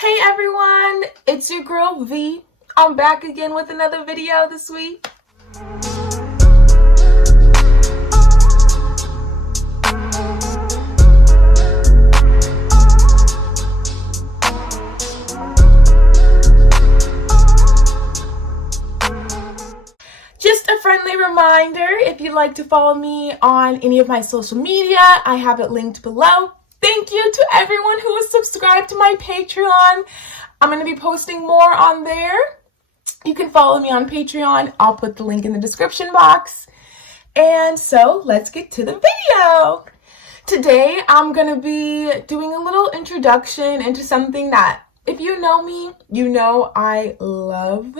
Hey everyone, it's your girl V. I'm back again with another video this week. Just a friendly reminder, if you'd like to follow me on any of my social media, I have it linked below. Thank you to everyone who is subscribed to my Patreon. I'm going to be posting more on there. You can follow me on Patreon. I'll put the link in the description box. And so let's get to the video. Today, I'm going to be doing a little introduction into something that, if you know me, you know I love.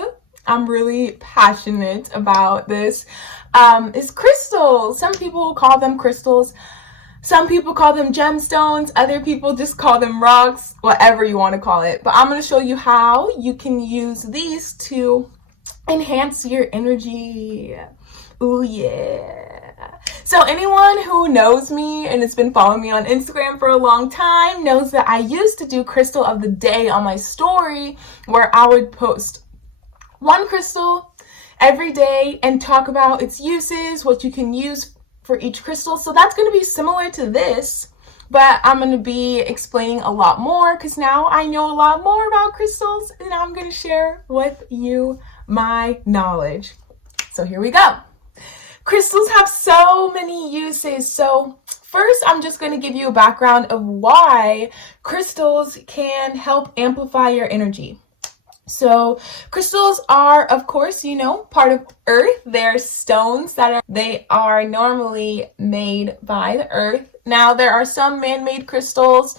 I'm really passionate about this. Is crystals. Some people call them crystals. Some people call them gemstones. Other people just call them rocks, whatever you want to call it. But I'm going to show you how you can use these to enhance your energy. Ooh, yeah. So anyone who knows me and has been following me on Instagram for a long time knows that I used to do crystal of the day on my story, where I would post one crystal every day and talk about its uses, what you can use for each crystal. So that's going to be similar to this, but I'm going to be explaining a lot more because now I know a lot more about crystals and I'm going to share with you my knowledge. So here we go. Crystals have so many uses. So first, I'm just going to give you a background of why crystals can help amplify your energy. So crystals are, of course, part of Earth. They're stones they are normally made by the Earth. Now, there are some man-made crystals.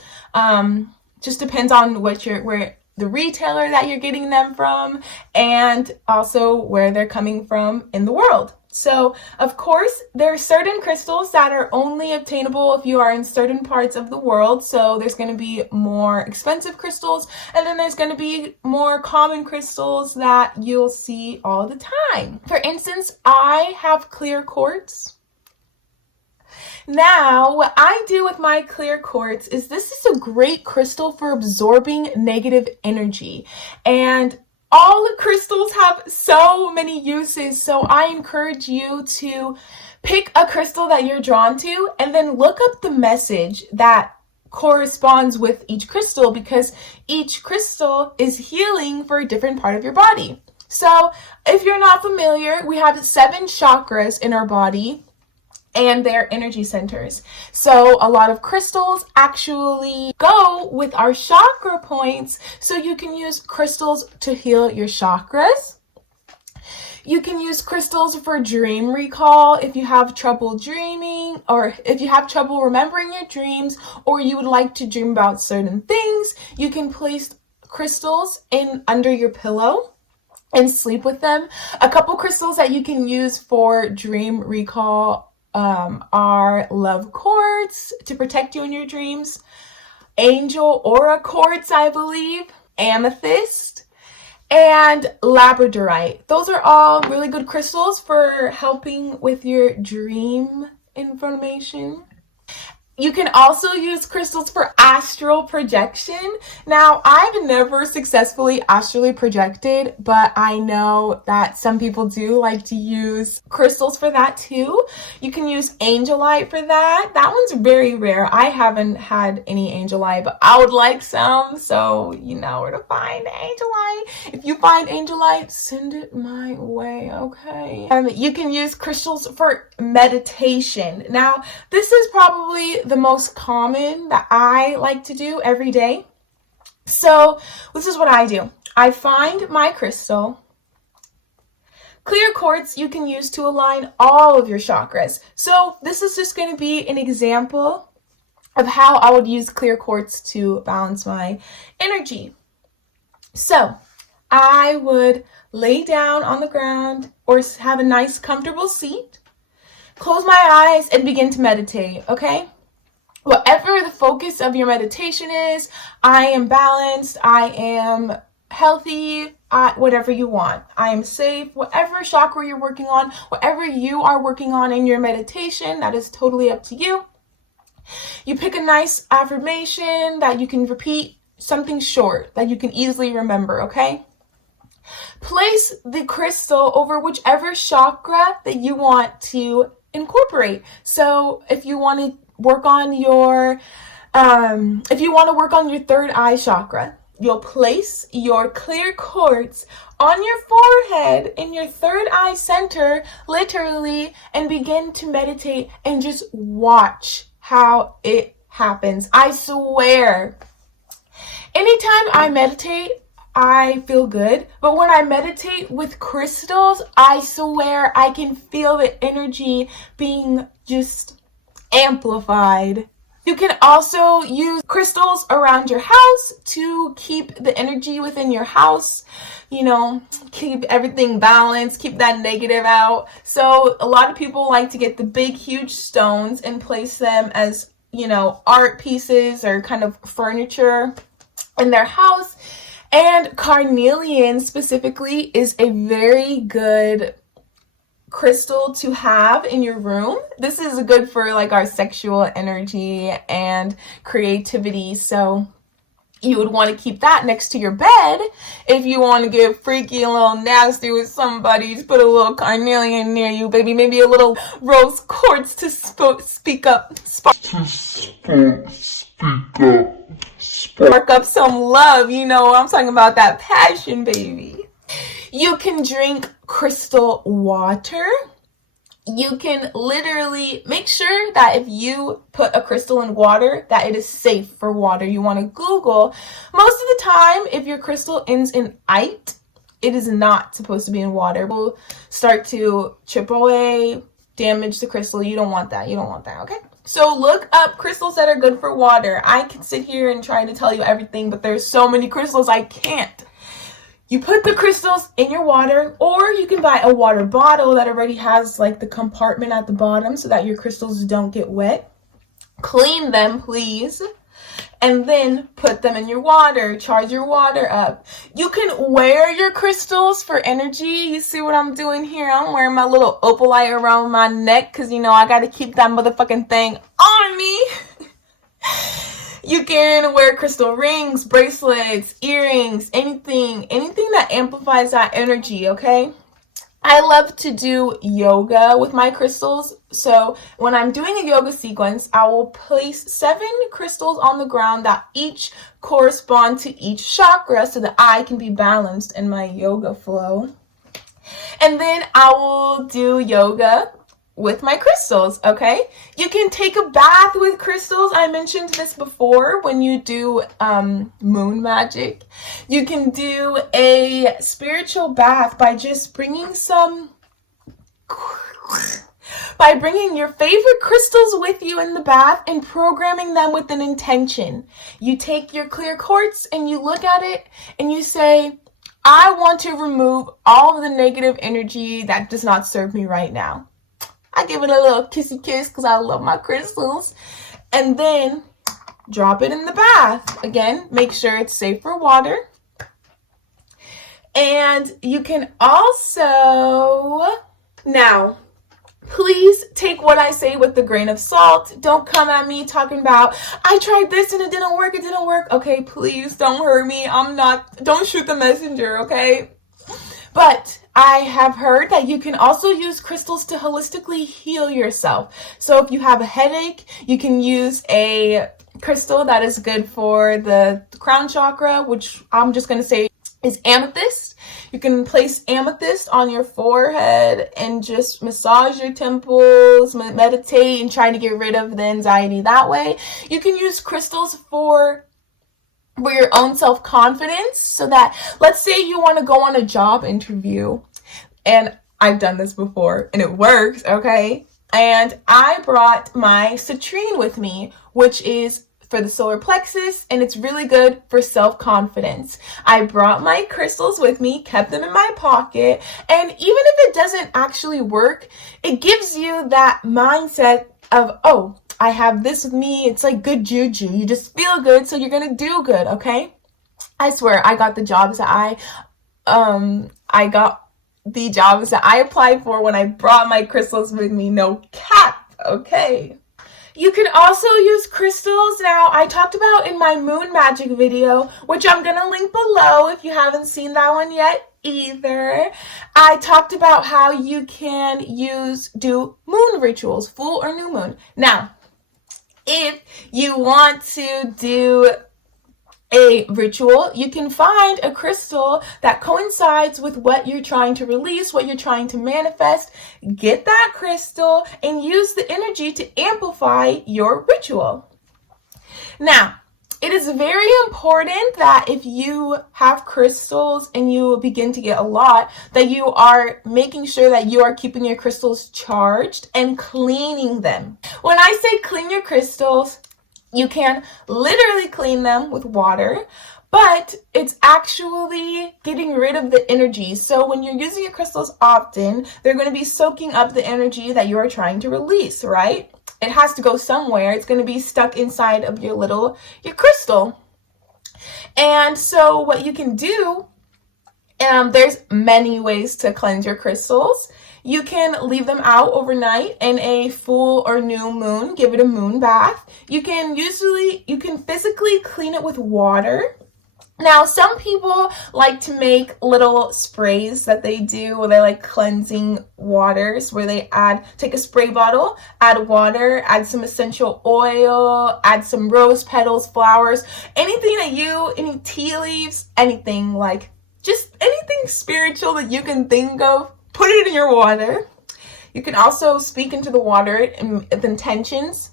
Just depends on where the retailer that you're getting them from, and also where they're coming from in the world. So, of course, there are certain crystals that are only obtainable if you are in certain parts of the world. So there's going to be more expensive crystals, and then there's going to be more common crystals that you'll see all the time. For instance, I have clear quartz. Now, what I do with my clear quartz is this is a great crystal for absorbing negative energy. And all the crystals have so many uses, so I encourage you to pick a crystal that you're drawn to and then look up the message that corresponds with each crystal, because each crystal is healing for a different part of your body. So if you're not familiar, we have 7 chakras in our body and their energy centers. So a lot of crystals actually go with our chakra points, so you can use crystals to heal your chakras. You can use crystals for dream recall if you have trouble dreaming, or if you have trouble remembering your dreams, or you would like to dream about certain things. You can place crystals under your pillow and sleep with them. A couple crystals that you can use for dream recall are love quartz to protect you in your dreams, angel aura quartz, I believe, amethyst, and labradorite. Those are all really good crystals for helping with your dream information. You can also use crystals for astral projection. Now, I've never successfully astrally projected, but I know that some people do like to use crystals for that too. You can use angelite for that. That one's very rare. I haven't had any angelite, but I would like some, so you know where to find angelite. If you find angelite, send it my way, okay? You can use crystals for meditation. Now, this is probably the most common that I like to do every day. So this is what I do. I find my crystal. Clear quartz you can use to align all of your chakras. So this is just going to be an example of how I would use clear quartz to balance my energy. So I would lay down on the ground or have a nice comfortable seat, close my eyes, and begin to meditate, okay? Whatever the focus of your meditation is, I am balanced, I am healthy, whatever you want. I am safe, whatever chakra you're working on, whatever you are working on in your meditation, that is totally up to you. You pick a nice affirmation that you can repeat something short that you can easily remember, okay? Place the crystal over whichever chakra that you want to incorporate. So if you want to work on your third eye chakra, you'll place your clear quartz on your forehead in your third eye center, literally, and begin to meditate and just watch how it happens. I swear, anytime I meditate, I feel good, but when I meditate with crystals, I swear I can feel the energy being just amplified. You can also use crystals around your house to keep the energy within your house, keep everything balanced, keep that negative out. So a lot of people like to get the big, huge stones and place them as, art pieces or kind of furniture in their house. And carnelian specifically is a very good crystal to have in your room. This is good for like our sexual energy and creativity. So you would want to keep that next to your bed. If you want to get freaky and a little nasty with somebody, just put a little carnelian near you, baby. Maybe a little rose quartz to speak up. Spark up some love. I'm talking about that passion, baby. You can drink crystal water. You can literally make sure that if you put a crystal in water, that it is safe for water. You want to Google. Most of the time, if your crystal ends in "ite," it is not supposed to be in water. It will start to chip away, damage the crystal. You don't want that. Okay? So look up crystals that are good for water. I can sit here and try to tell you everything, but there's so many crystals I can't. You put the crystals in your water, or you can buy a water bottle that already has like the compartment at the bottom so that your crystals don't get wet. Clean them, please. And then put them in your water. Charge your water up. You can wear your crystals for energy. You see what I'm doing here? I'm wearing my little opalite around my neck because, I got to keep that motherfucking thing on me. You can wear crystal rings, bracelets, earrings, anything that amplifies that energy, okay? I love to do yoga with my crystals. So when I'm doing a yoga sequence, I will place 7 crystals on the ground that each correspond to each chakra so that I can be balanced in my yoga flow. And then I will do yoga with my crystals, okay? You can take a bath with crystals. I mentioned this before when you do moon magic. You can do a spiritual bath by just bringing your favorite crystals with you in the bath and programming them with an intention. You take your clear quartz and you look at it and you say, I want to remove all of the negative energy that does not serve me right now. I give it a little kissy kiss because I love my crystals. And then drop it in the bath. Again, make sure it's safe for water. And you can also, now, please take what I say with a grain of salt. Don't come at me talking about, I tried this and it didn't work. Okay, please don't hurt me. Don't shoot the messenger, okay? But I have heard that you can also use crystals to holistically heal yourself. So if you have a headache, you can use a crystal that is good for the crown chakra, which I'm just going to say is amethyst. You can place amethyst on your forehead and just massage your temples, meditate, and try to get rid of the anxiety that way. You can use crystals for your own self-confidence, so that, let's say you want to go on a job interview, and I've done this before and it works, okay? And I brought my citrine with me, which is for the solar plexus, and it's really good for self-confidence. I brought my crystals with me, kept them in my pocket, and even if it doesn't actually work, it gives you that mindset of, oh, I have this with me. It's like good juju. You just feel good, so you're gonna do good, okay? I swear, I got the jobs that I applied for when I brought my crystals with me. No cap, okay? You can also use crystals. Now, I talked about in my moon magic video, which I'm going to link below if you haven't seen that one yet either. I talked about how you can do moon rituals, full or new moon. Now, if you want to do a ritual, you can find a crystal that coincides with what you're trying to release, what you're trying to manifest. Get that crystal and use the energy to amplify your ritual. Now, it is very important that if you have crystals and you begin to get a lot, that you are making sure that you are keeping your crystals charged and cleaning them. When I say clean your crystals, you can literally clean them with water, but it's actually getting rid of the energy. So when you're using your crystals often, they're going to be soaking up the energy that you are trying to release, right? It has to go somewhere. It's going to be stuck inside of your crystal. And so what you can do, there's many ways to cleanse your crystals. You can leave them out overnight in a full or new moon. Give it a moon bath. You can physically clean it with water. Now, some people like to make little sprays that they do where they're like cleansing waters, where they take a spray bottle, add water, add some essential oil, add some rose petals, flowers, any tea leaves, anything just anything spiritual that you can think of. Put it in your water. You can also speak into the water with intentions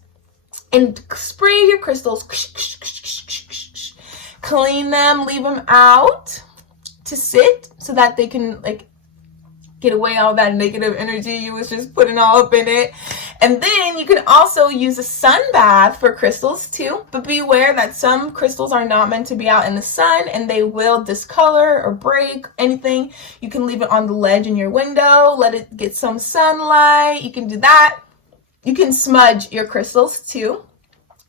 and spray your crystals. Clean them, leave them out to sit so that they can get away all that negative energy you was just putting all up in it. And then you can also use a sun bath for crystals too, but beware that some crystals are not meant to be out in the sun and they will discolor or break anything. You can leave it on the ledge in your window, let it get some sunlight. You can do that. You can smudge your crystals too.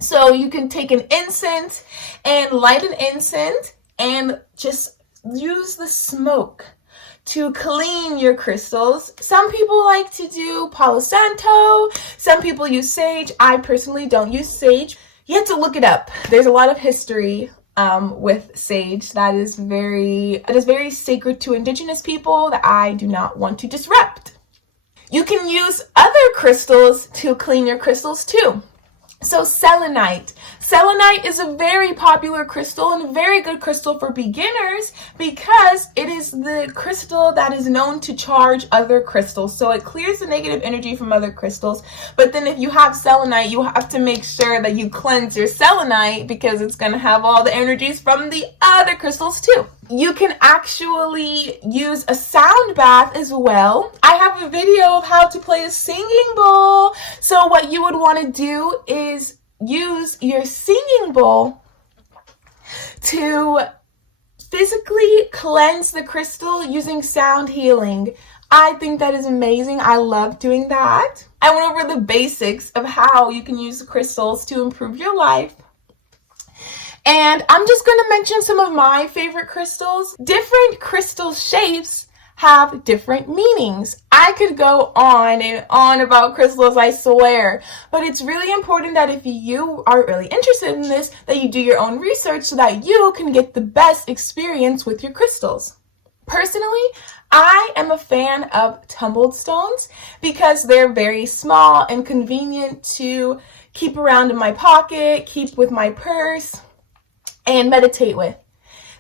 So you can take an incense and light an incense and just use the smoke to clean your crystals. Some people like to do Palo Santo. Some people use sage. I personally don't use sage. You have to look it up. There's a lot of history with sage that is very sacred to indigenous people that I do not want to disrupt. You can use other crystals to clean your crystals too. So selenite. Selenite is a very popular crystal and a very good crystal for beginners because it is the crystal that is known to charge other crystals. So it clears the negative energy from other crystals. But then if you have selenite, you have to make sure that you cleanse your selenite because it's going to have all the energies from the other crystals too. You can actually use a sound bath as well. I have a video of how to play a singing bowl. So what you would want to do is use your singing bowl to physically cleanse the crystal using sound healing. I think that is amazing. I love doing that. I went over the basics of how you can use the crystals to improve your life. And I'm just going to mention some of my favorite crystals. Different crystal shapes have different meanings. I could go on and on about crystals, I swear. But it's really important that if you are really interested in this, that you do your own research so that you can get the best experience with your crystals. Personally, I am a fan of tumbled stones because they're very small and convenient to keep around in my pocket, keep with my purse, and meditate with.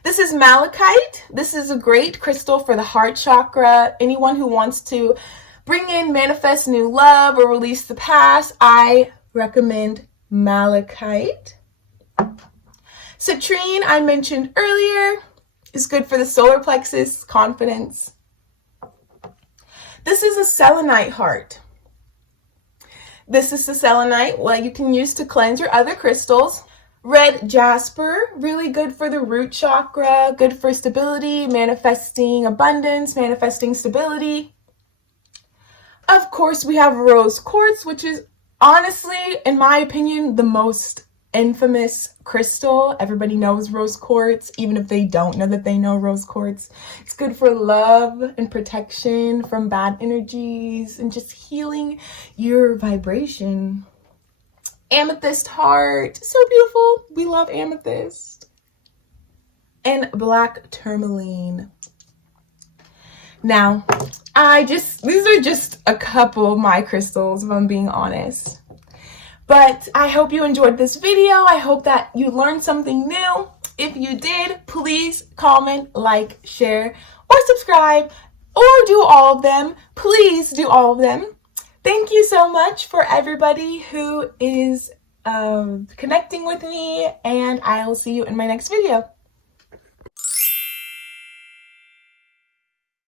This is malachite. This is a great crystal for the heart chakra. Anyone who wants to bring in, manifest new love or release the past, I recommend malachite. Citrine, I mentioned earlier, is good for the solar plexus, confidence. This is a selenite heart. This is the selenite, what you can use to cleanse your other crystals. Red jasper, really good for the root chakra, good for stability, manifesting abundance, manifesting stability. Of course, we have rose quartz, which is honestly, in my opinion, the most infamous crystal. Everybody knows rose quartz, even if they don't know that they know rose quartz. It's good for love and protection from bad energies and just healing your vibration. amethyst heart. So beautiful. We love amethyst. And black tourmaline. Now, these are just a couple of my crystals, if I'm being honest. But I hope you enjoyed this video. I hope that you learned something new. If you did, please comment, like, share, or subscribe, or do all of them. Please do all of them. Thank you so much for everybody who is connecting with me, and I will see you in my next video.